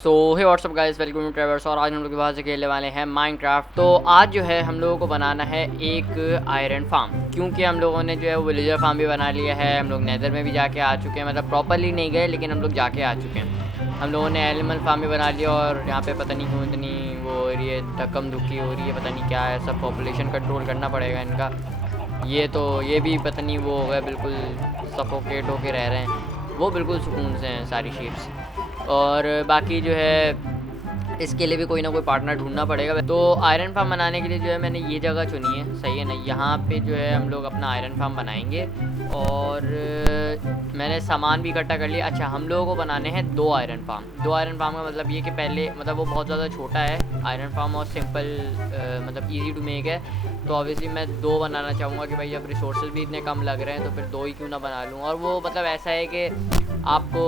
So hey what's up guys, welcome to Traverse. और आज हम लोग के पास से खेलने वाले हैं माइनक्राफ्ट। तो आज जो है हम लोगों को बनाना है एक आयरन फार्म, क्योंकि हम लोगों ने जो है वो विलेजर फार्म भी बना लिया है। हम लोग नेदर में भी जाके आ चुके हैं, मतलब प्रॉपरली नहीं गए लेकिन हम लोग जाके आ चुके हैं। हम लोगों ने एनिमल फार्म भी बना लिया और यहाँ पे पता नहीं क्यों इतनी वो हो रही है, धक्कम धुक्की हो रही है, पता नहीं क्या है। सब पॉपुलेशन कंट्रोल करना पड़ेगा इनका। ये भी पता नहीं वो हो गए, बिल्कुल सफोकेट होके रह रहे हैं। वो बिल्कुल सुकून से हैं सारी शीप्स। और बाकी जो है इसके लिए भी कोई ना कोई पार्टनर ढूंढना पड़ेगा। तो आयरन फार्म बनाने के लिए जो है मैंने ये जगह चुनी है, सही है ना। यहाँ पे जो है हम लोग अपना आयरन फार्म बनाएंगे। और मैंने सामान भी इकट्ठा कर लिया। अच्छा, हम लोगों को बनाने हैं दो आयरन फार्म का मतलब ये कि पहले मतलब वो बहुत ज़्यादा छोटा है आयरन फार्म और सिंपल मतलब ईजी टू मेक है। तो ऑब्वियसली मैं दो बनाना चाहूँगा कि भाई अब रिसोर्सेज भी इतने कम लग रहे हैं तो फिर दो ही क्यों ना बना लूँ। और वो मतलब ऐसा है कि आपको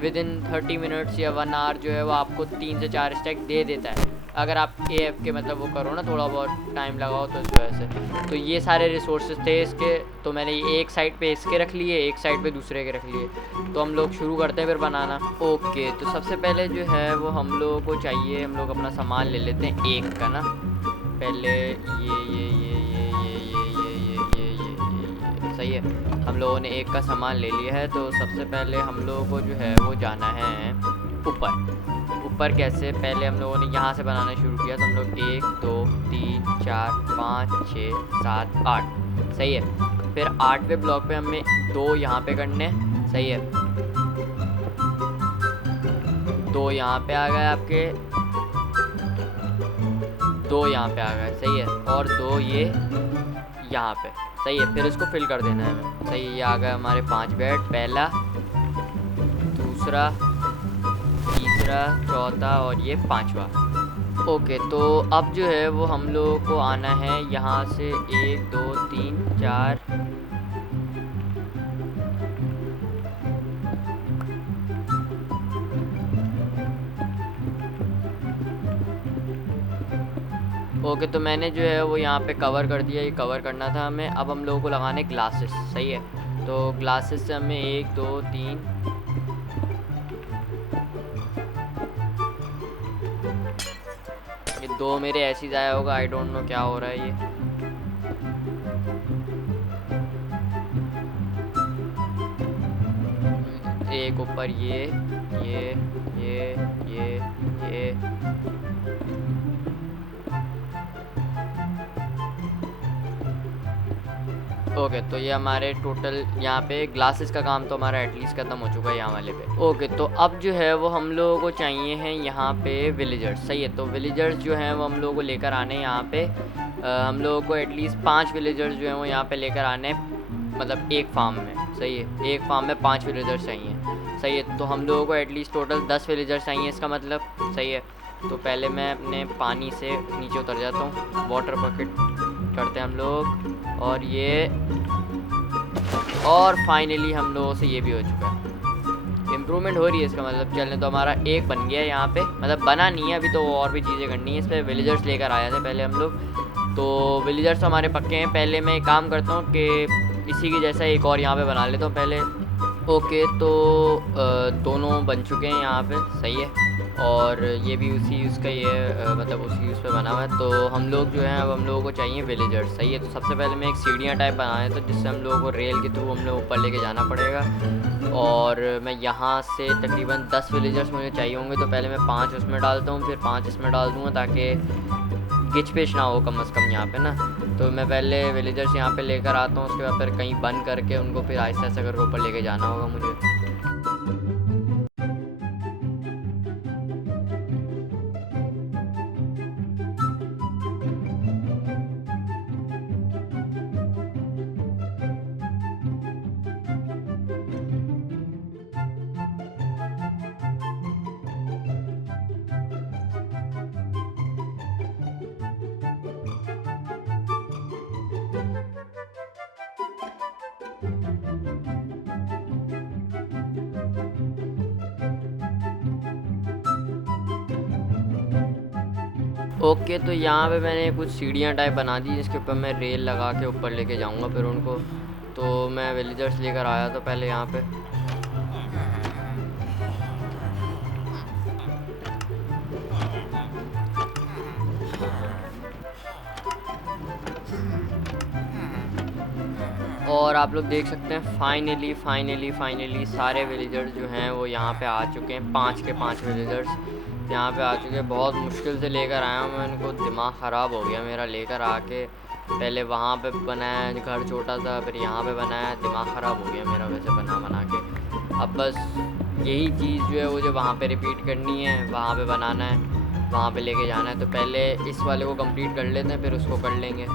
विद इन 30 मिनट्स या 1 आवर जो है वो आपको 3 से 4 स्टैक दे देता है, अगर आप एफ के मतलब वो करो ना, थोड़ा बहुत टाइम लगाओ तो इस वजह से। तो ये सारे रिसोर्सेज थे इसके, तो मैंने एक साइड पे इसके रख लिए, एक साइड पे दूसरे के रख लिए। तो हम लोग शुरू करते हैं फिर बनाना। ओके, तो सबसे पहले जो है वो हम लोगों को चाहिए, हम लोग अपना सामान ले लेते हैं एक का ना। पहले ये सही है। हम लोगों ने एक का सामान ले लिया है। तो सबसे पहले हम लोगों को जो है वो जाना है ऊपर कैसे, पहले हम लोगों ने यहाँ से बनाना शुरू किया। तो हम लोग 1 2 3 4 5 6 7 8, सही है। फिर 8वें ब्लॉक पे हमें 2 यहाँ पे करने, सही है। 2 यहाँ पे आ गए आपके, 2 यहाँ पे आ गए, सही है। और 2 ये यहाँ पे, सही है। फिर इसको फिल कर देना है हमें, सही है। ये आ गए हमारे 5 बेड, पहला, दूसरा, तीसरा, चौथा और ये 5वां। ओके, तो अब जो है वो हम लोगों को आना है यहाँ से 1 2 3 4। ओके, तो मैंने जो है वो यहाँ पे कवर कर दिया, ये कवर करना था हमें। अब हम लोगों को लगाने ग्लासेस, सही है। तो ग्लासेस से हमें 1 2 3, ये 2 मेरे ऐसे ही जाया होगा, आई डोंट नो क्या हो रहा है ये। एक ऊपर ये ये ये ये ओके, तो ये हमारे टोटल यहाँ पे ग्लासेस का काम तो हमारा एटलीस्ट ख़त्म हो चुका है यहाँ वाले पे। ओके, तो अब जो है वो हम लोगों को चाहिए हैं यहाँ पे विलेजर्स, सही है। तो विलेजर्स जो हैं वो हम लोगों को लेकर आने हैं यहाँ पे। हम लोगों को एटलीस्ट 5 विलेजर्स जो हैं वो यहाँ पे लेकर आने, मतलब एक फार्म में, सही है। एक फार्म में 5 विलेजर्स चाहिए, सही है। तो हम लोगों को एटलीस्ट टोटल 10 विलेजर्स चाहिए इसका मतलब, सही है। तो पहले मैं अपने पानी से नीचे उतर जाता हूँ, वाटर बकेट करते हैं हम लोग। और फाइनली हम लोगों से ये भी हो चुका है, इम्प्रूवमेंट हो रही है इसका मतलब। चलने तो हमारा एक बन गया है यहाँ पे, मतलब बना नहीं है अभी, तो और भी चीज़ें करनी है इस पर। विलेजर्स लेकर आए थे पहले हम लोग, तो विलेजर्स हमारे पक्के हैं। पहले मैं एक काम करता हूँ कि इसी की जैसा एक और यहाँ पे बना लेता हूँ पहले। ओके, तो दोनों बन चुके हैं यहाँ पे, सही है। और ये भी उसी उसका ये मतलब उसी उस पर बना हुआ है। तो हम लोग जो हैं अब हम लोगों को चाहिए विलेजर्स, सही है। तो सबसे पहले मैं एक सीढ़ियाँ टाइप बनाया था जिससे हम लोगों को रेल के थ्रू हम लोग ऊपर लेके जाना पड़ेगा। और मैं यहाँ से तकरीबन 10 विलेजर्स मुझे चाहिए होंगे। तो पहले मैं 5 उसमें डालता हूँ, फिर 5 इसमें डाल दूँगा ताकि गिच पिच ना हो कम से कम यहाँ पे ना। तो मैं पहले विलेजर्स यहाँ पे लेकर आता हूँ, उसके बाद फिर कहीं बंद करके उनको फिर आहिस्ता आहिस्ता करके ऊपर लेके जाना होगा मुझे। ओके, तो यहाँ पे मैंने कुछ सीढ़ियाँ टाइप बना दी जिसके ऊपर मैं रेल लगा के ऊपर लेके जाऊँगा फिर उनको। तो मैं विलेजर्स लेकर आया था पहले यहाँ पे। और आप लोग देख सकते हैं फाइनली सारे विलेजर्स जो हैं वो यहाँ पे आ चुके हैं। 5 के 5 विलेजर्स यहाँ पे आ चुके हैं। बहुत मुश्किल से लेकर आया हूँ मैं इनको, दिमाग ख़राब हो गया मेरा लेकर आके। पहले वहाँ पे बनाया घर छोटा था, फिर यहाँ पे बनाया, दिमाग ख़राब हो गया मेरा वैसे बना के। अब बस यही चीज़ जो है वो जो वहाँ पे रिपीट करनी है, वहाँ पे बनाना है, वहाँ पे लेके जाना है। तो पहले इस वाले को कंप्लीट कर लेते हैं, फिर उसको कर लेंगे।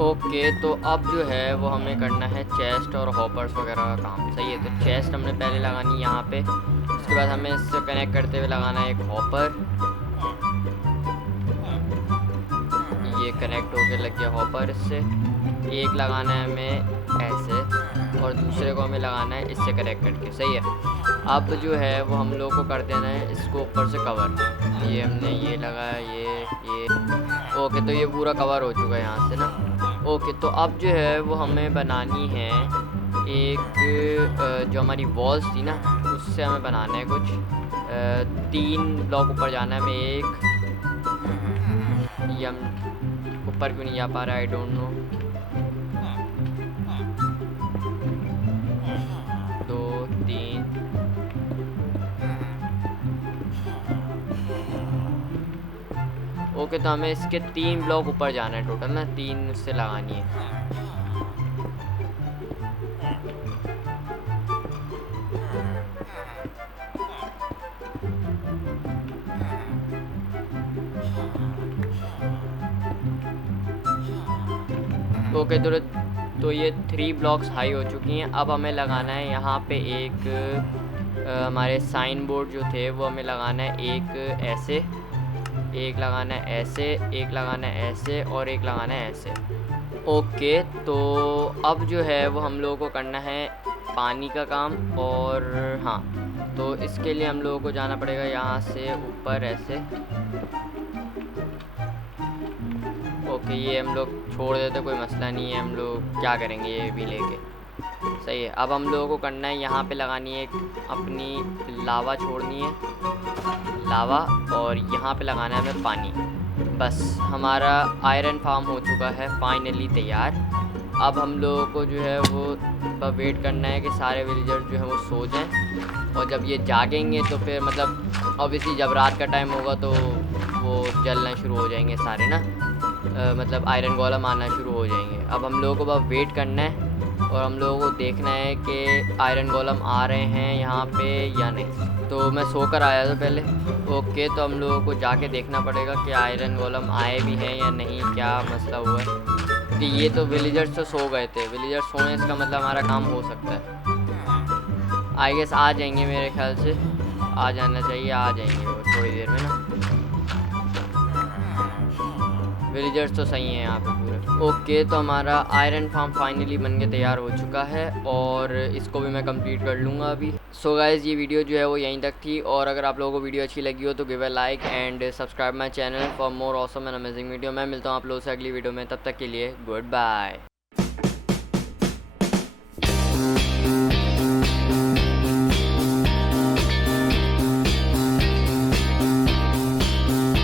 ओके, तो अब जो है वो हमें करना है चेस्ट और हॉपर्स वगैरह का काम। सही है, तो चेस्ट हमने पहले लगानी यहाँ पे, उसके बाद हमें इससे कनेक्ट करते हुए लगाना है एक हॉपर। ये कनेक्ट होके लग गया हॉपर इससे। एक लगाना है हमें ऐसे और दूसरे को हमें लगाना है इससे कनेक्ट करके। सही है, अब जो है वो हम लोग को कर देना है इसको ऊपर से कवर। ये हमने ये लगाया, ये ओके, तो ये पूरा कवर हो चुका है यहाँ से ना। ओके, तो अब जो है वो हमें बनानी है एक जो हमारी वॉल्स थी ना, उससे हमें बनाना है कुछ 3 ब्लॉक ऊपर जाना है हमें। एक ये हम ऊपर क्यों नहीं जा पा रहा, आई डोंट नो। 2 3 ओके, तो हमें इसके 3 ब्लॉक ऊपर जाना है टोटल ना, 3 उससे लगानी है। ओके, तो ये 3 ब्लॉक्स हाई हो चुकी हैं। अब हमें लगाना है यहाँ पे एक हमारे साइन बोर्ड जो थे वो हमें लगाना है एक ऐसे, एक लगाना है ऐसे, एक लगाना है ऐसे और एक लगाना है ऐसे। ओके, तो अब जो है वो हम लोगों को करना है पानी का काम। और हाँ, तो इसके लिए हम लोगों को जाना पड़ेगा यहाँ से ऊपर ऐसे। ओके, ये हम लोग छोड़ देते, कोई मसला नहीं है, हम लोग क्या करेंगे ये भी लेके। सही है, अब हम लोगों को करना है यहाँ पे लगानी है एक अपनी लावा छोड़नी है, लावा, और यहाँ पे लगाना है हमें पानी। बस हमारा आयरन फार्म हो चुका है फाइनली तैयार। अब हम लोगों को जो है वो वेट करना है कि सारे विलेजर्स जो हैं वो सो जाएं, और जब ये जागेंगे तो फिर मतलब ऑब्वियसली जब रात का टाइम होगा तो वो जलना शुरू हो जाएंगे सारे ना, मतलब आयरन गोलम आना शुरू हो जाएंगे। अब हम लोगों को बस वेट करना है और हम लोगों को देखना है कि आयरन गोलम आ रहे हैं यहाँ पे या नहीं। तो मैं सोकर आया था पहले। ओके, तो हम लोगों को जाके देखना पड़ेगा कि आयरन गोलम आए भी हैं या नहीं, क्या मसला हुआ है। क्योंकि ये तो विलेजर्स तो सो गए थे, विलेजर्स सोने इसका मतलब हमारा काम हो सकता है। आई गेस आ जाएंगे, मेरे ख्याल से आ जाना चाहिए, आ जाएंगे वो थोड़ी देर में ना। विलेजर्स तो सही हैं यहाँ पे पूरे। ओके, तो हमारा आयरन फार्म फाइनली बन के तैयार हो चुका है और इसको भी मैं कंप्लीट कर लूँगा अभी। सो गाइज़, ये वीडियो जो है वो यहीं तक थी, और अगर आप लोगों को वीडियो अच्छी लगी हो तो give a like and subscribe my channel for more awesome and amazing video. मैं मिलता हूँ आप लोगों से अगली वीडियो में, तब तक के लिए गुड बाय।